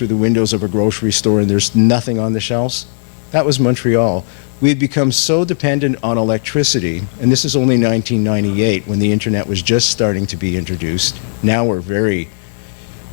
through the windows of a grocery store and there's nothing on the shelves. That was Montreal. We had become so dependent on electricity, and this is only 1998 when the internet was just starting to be introduced. Now we're very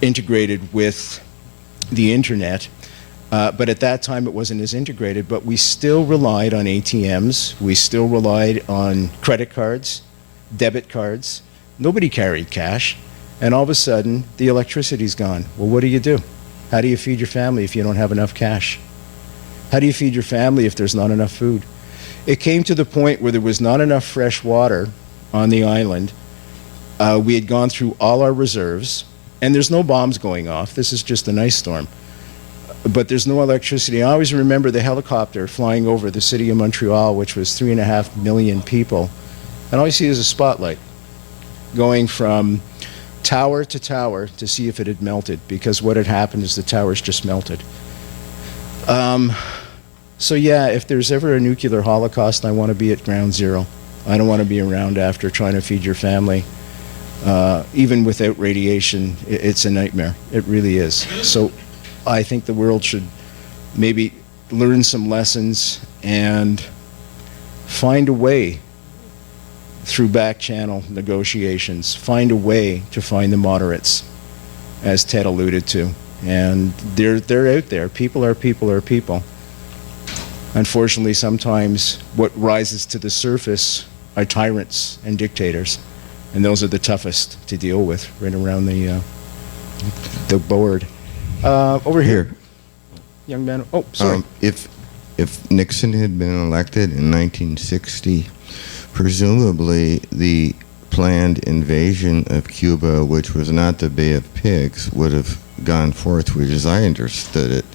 integrated with the internet, but at that time it wasn't as integrated, but we still relied on ATMs, we still relied on credit cards, debit cards. Nobody carried cash, and all of a sudden the electricity's gone. Well, what do? How do you feed your family if you don't have enough cash? How do you feed your family if there's not enough food? It came to the point where there was not enough fresh water on the island. We had gone through all our reserves, and there's no bombs going off. This is just an ice storm. But there's no electricity. I always remember the helicopter flying over the city of Montreal, which was 3.5 million people. And all you see is a spotlight going from tower to see if it had melted, because what had happened is the towers just melted. So yeah, if there's ever a nuclear holocaust, I want to be at ground zero. I don't want to be around after trying to feed your family. Even without radiation, it's a nightmare. It really is. So I think the world should maybe learn some lessons and find a way through back channel negotiations, find a way to find the moderates, as Ted alluded to. And they're out there. People are people are people. Unfortunately, sometimes what rises to the surface are tyrants and dictators, and those are the toughest to deal with right around the board. Over here. Young man. Oh, sorry. If Nixon had been elected in 1960, presumably the planned invasion of Cuba, which was not the Bay of Pigs, would have gone forth, which, as I understood it,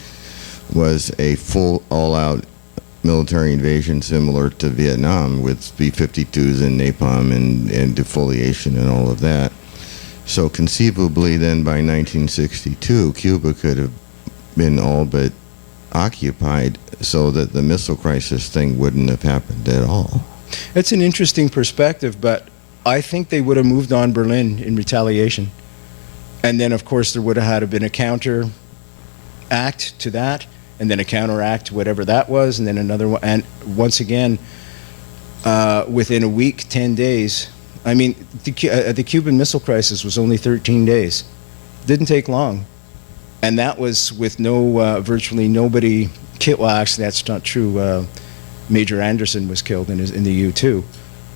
was a full, all-out military invasion similar to Vietnam, with B-52s and napalm and defoliation and all of that. So conceivably then by 1962, Cuba could have been all but occupied so that the missile crisis thing wouldn't have happened at all. It's an interesting perspective, but I think they would have moved on Berlin in retaliation. And then, of course, there would have had to been a counter act to that, and then a counteract to whatever that was, and then another one. And once again, within a week, 10 days, I mean, the Cuban Missile Crisis was only 13 days. Didn't take long. And that was with no, virtually nobody killed. Well, actually, that's not true. Major Anderson was killed in the U-2.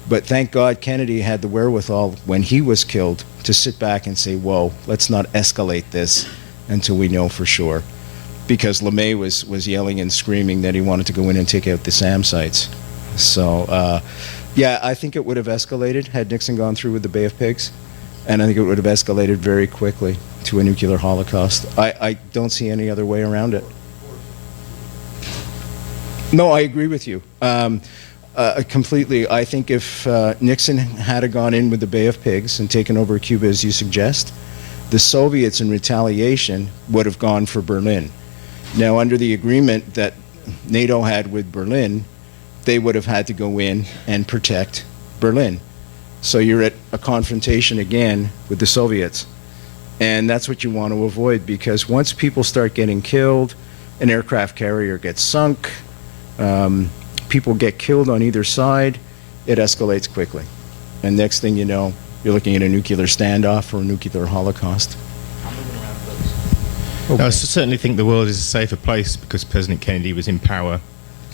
But thank God Kennedy had the wherewithal when he was killed to sit back and say, whoa, let's not escalate this until we know for sure. Because LeMay was yelling and screaming that he wanted to go in and take out the SAM sites. So, yeah, I think it would have escalated had Nixon gone through with the Bay of Pigs. And I think it would have escalated very quickly to a nuclear holocaust. I don't see any other way around it. No, I agree with you. Completely. I think if Nixon had gone in with the Bay of Pigs and taken over Cuba, as you suggest, the Soviets in retaliation would have gone for Berlin. Now, under the agreement that NATO had with Berlin, they would have had to go in and protect Berlin. So you're at a confrontation again with the Soviets. And that's what you want to avoid, because once people start getting killed, an aircraft carrier gets sunk, people get killed on either side, it escalates quickly. And next thing you know, you're looking at a nuclear standoff or a nuclear holocaust. Okay. I certainly think the world is a safer place because President Kennedy was in power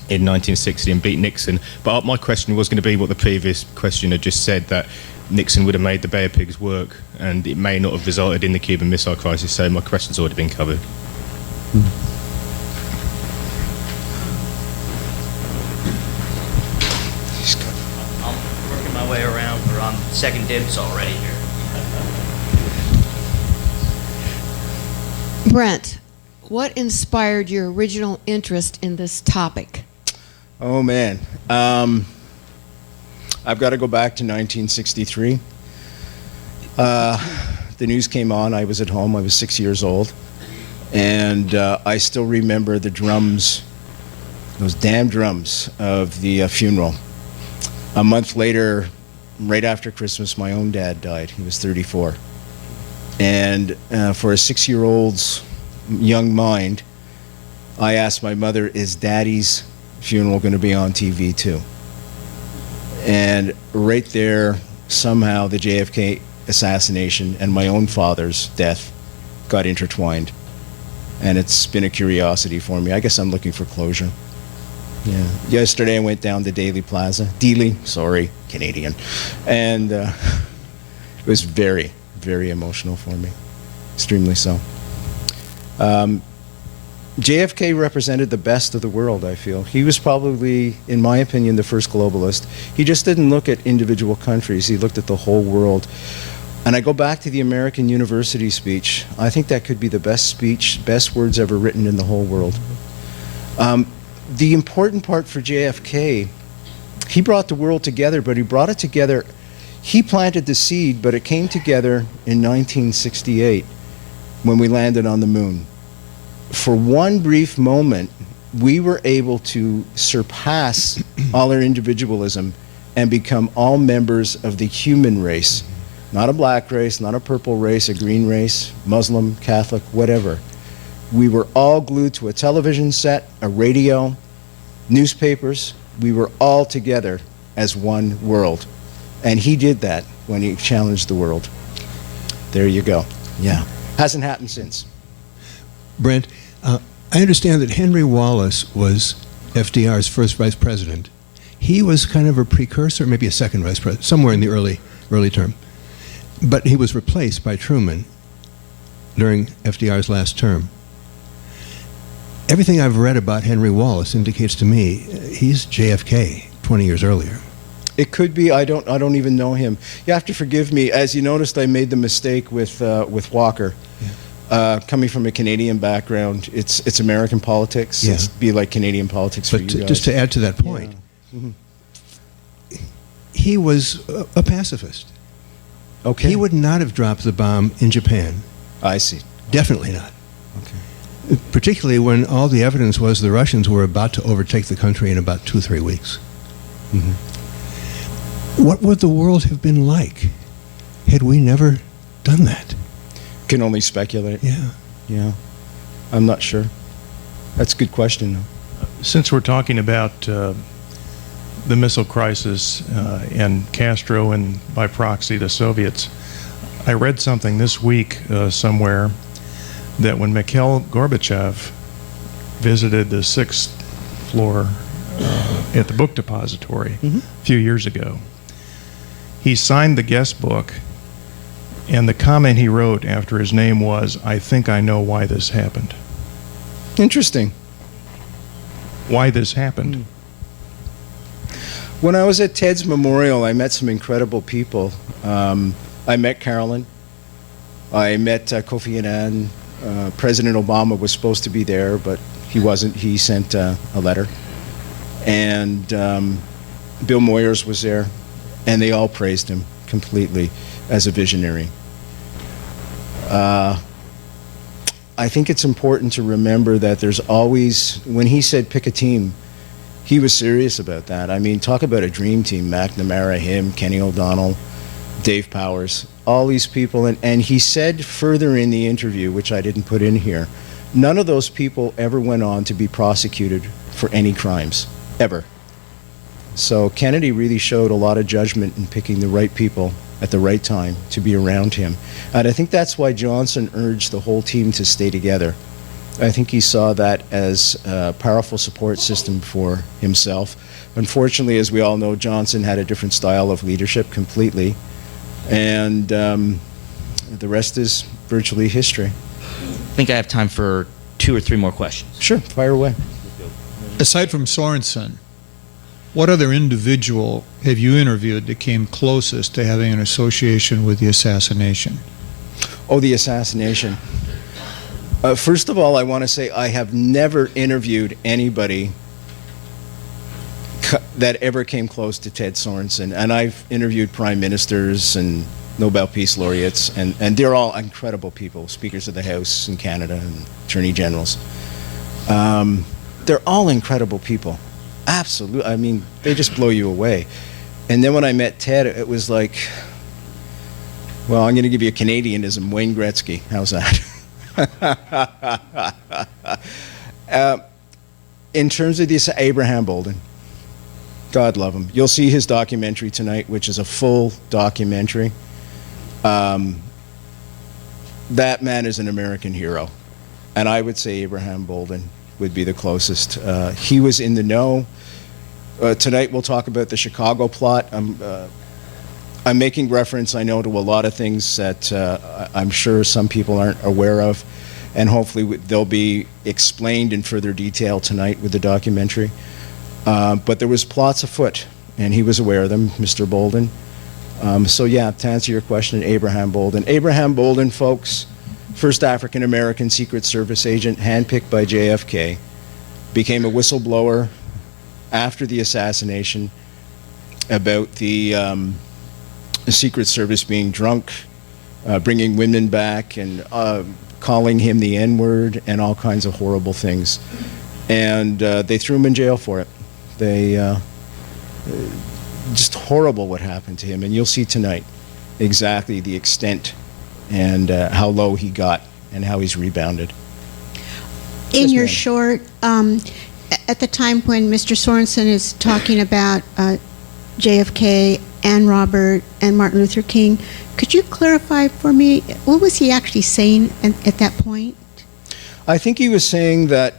in 1960 and beat Nixon. But my question was going to be what the previous questioner just said, that Nixon would have made the Bay of Pigs work and it may not have resulted in the Cuban Missile Crisis. So my question's already been covered. I'm working my way around. We're on second dibs already here. Brent, what inspired your original interest in this topic? Oh, man. I've got to go back to 1963. The news came on. I was at home. I was 6 years old. And I still remember the drums, those damn drums of the funeral. A month later, right after Christmas, my own dad died. He was 34. And for a 6-year-old's young mind, I asked my mother, is Daddy's funeral going to be on TV too? And right there, somehow the JFK assassination and my own father's death got intertwined. And it's been a curiosity for me. I guess I'm looking for closure. Yeah. Yesterday I went down to Dealey Plaza. Dealey, sorry, Canadian. And it was very, very emotional for me. Extremely so. JFK represented the best of the world, I feel. He was probably, in my opinion, the first globalist. He just didn't look at individual countries. He looked at the whole world. And I go back to the American University speech. I think that could be the best speech, best words ever written in the whole world. The important part for JFK, he brought the world together, but he brought it together. He planted the seed, but it came together in 1968 when we landed on the moon. For one brief moment, we were able to surpass all our individualism and become all members of the human race. Not a black race, not a purple race, a green race, Muslim, Catholic, whatever. We were all glued to a television set, a radio, newspapers. We were all together as one world. And he did that when he challenged the world. There you go. Yeah. Hasn't happened since. Brent, I understand that Henry Wallace was FDR's first vice president. He was kind of a precursor, maybe a second vice president, somewhere in the early term. But he was replaced by Truman during FDR's last term. Everything I've read about Henry Wallace indicates to me he's JFK 20 years earlier. It could be. I don't even know him. You have to forgive me. As you noticed, I made the mistake with Walker. Yeah. Coming from a Canadian background, it's American politics. Yeah. It's be like Canadian politics but for you guys. Just to add to that point, yeah. Mm-hmm. He was a pacifist. Okay. He would not have dropped the bomb in Japan. I see. Definitely not. Okay. Particularly when all the evidence was the Russians were about to overtake the country in about 2-3 weeks. Mm-hmm. What would the world have been like had we never done that? Can only speculate. Yeah. Yeah. I'm not sure. That's a good question, though. Since we're talking about the missile crisis and Castro and by proxy the Soviets, I read something this week somewhere that when Mikhail Gorbachev visited the 6th floor at the book depository a few years ago, he signed the guest book, and the comment he wrote after his name was, "I think I know why this happened." Interesting. Why this happened. When I was at Ted's memorial, I met some incredible people. I met Carolyn. I met Kofi Annan. President Obama was supposed to be there, but he wasn't. He sent a letter. And Bill Moyers was there, and they all praised him completely as a visionary. I think it's important to remember that there's always, when he said pick a team, he was serious about that. I mean, talk about a dream team. McNamara, him, Kenny O'Donnell, Dave Powers, all these people. And he said further in the interview, which I didn't put in here, none of those people ever went on to be prosecuted for any crimes, ever. So Kennedy really showed a lot of judgment in picking the right people at the right time to be around him. And I think that's why Johnson urged the whole team to stay together. I think he saw that as a powerful support system for himself. Unfortunately, as we all know, Johnson had a different style of leadership completely. And the rest is virtually history. I think I have time for 2 or 3 more questions. Sure, fire away. Aside from Sorensen, what other individual have you interviewed that came closest to having an association with the assassination? Oh, the assassination. First of all, I want to say I have never interviewed anybody that ever came close to Ted Sorensen. And I've interviewed prime ministers and Nobel Peace Laureates, and they're all incredible people, speakers of the House in Canada and attorney generals. They're all incredible people. Absolutely. I mean, they just blow you away. And then when I met Ted, it was like, well, I'm going to give you a Canadianism, Wayne Gretzky. How's that? In terms of this, Abraham Bolden, God love him. You'll see his documentary tonight, which is a full documentary. That man is an American hero. And I would say Abraham Bolden would be the closest. He was in the know. Tonight we'll talk about the Chicago plot. I'm making reference, I know, to a lot of things that I'm sure some people aren't aware of, and hopefully they'll be explained in further detail tonight with the documentary. But there was plots afoot, and he was aware of them, Mr. Bolden. So yeah, to answer your question, Abraham Bolden. Abraham Bolden, folks, first African-American Secret Service agent handpicked by JFK, became a whistleblower after the assassination about the Secret Service being drunk, bringing women back, and calling him the N-word, and all kinds of horrible things. And they threw him in jail for it. They just horrible what happened to him, and you'll see tonight exactly the extent and how low he got and how he's rebounded. In Yes, your ma'am. short, at the time when Mr. Sorensen is talking about JFK and Robert and Martin Luther King, could you clarify for me, what was he actually saying at that point? I think he was saying that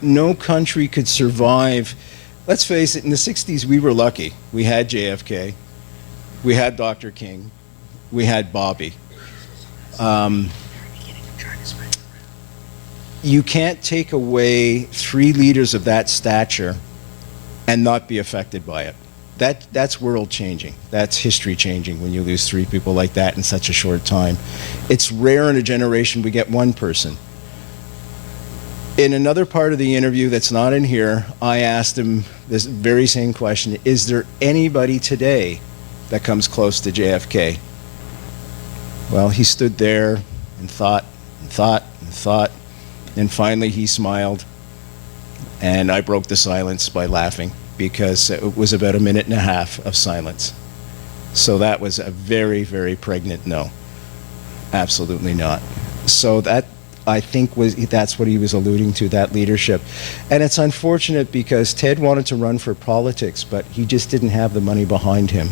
no country could survive. Let's face it, in the 60s we were lucky. We had JFK, we had Dr. King, we had Bobby. You can't take away 3 leaders of that stature and not be affected by it. That's world changing. That's history changing when you lose 3 people like that in such a short time. It's rare in a generation we get 1 person. In another part of the interview that's not in here, I asked him this very same question: is there anybody today that comes close to JFK? Well, he stood there and thought and thought and thought, and finally he smiled, and I broke the silence by laughing, because it was about a minute and a half of silence. So that was a very, very pregnant no. Absolutely not. So that, I think, that's what he was alluding to, that leadership. And it's unfortunate because Ted wanted to run for politics, but he just didn't have the money behind him.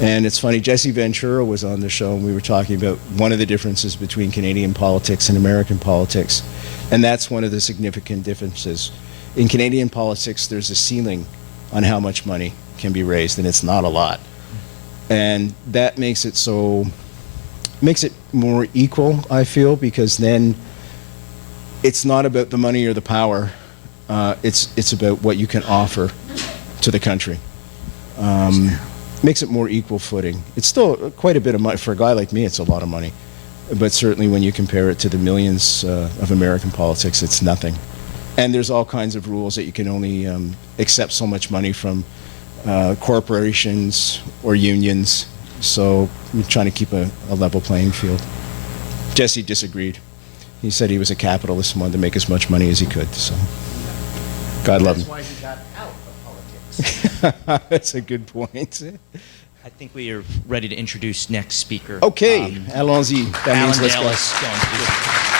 And it's funny, Jesse Ventura was on the show, and we were talking about one of the differences between Canadian politics and American politics. And that's one of the significant differences. In Canadian politics, there's a ceiling on how much money can be raised, and it's not a lot. And that makes it more equal, I feel, because then it's not about the money or the power. It's about what you can offer to the country. Makes it more equal footing. It's still quite a bit of money. For a guy like me, it's a lot of money. But certainly when you compare it to the millions of American politics, it's nothing. And there's all kinds of rules that you can only accept so much money from corporations or unions. So we're trying to keep a level playing field. Jesse disagreed. He said he was a capitalist and wanted to make as much money as he could. So God love him. That's why he got out of politics. That's a good point. I think we are ready to introduce next speaker. Okay, allons-y. That Alan means let's go. Dale is going to do it.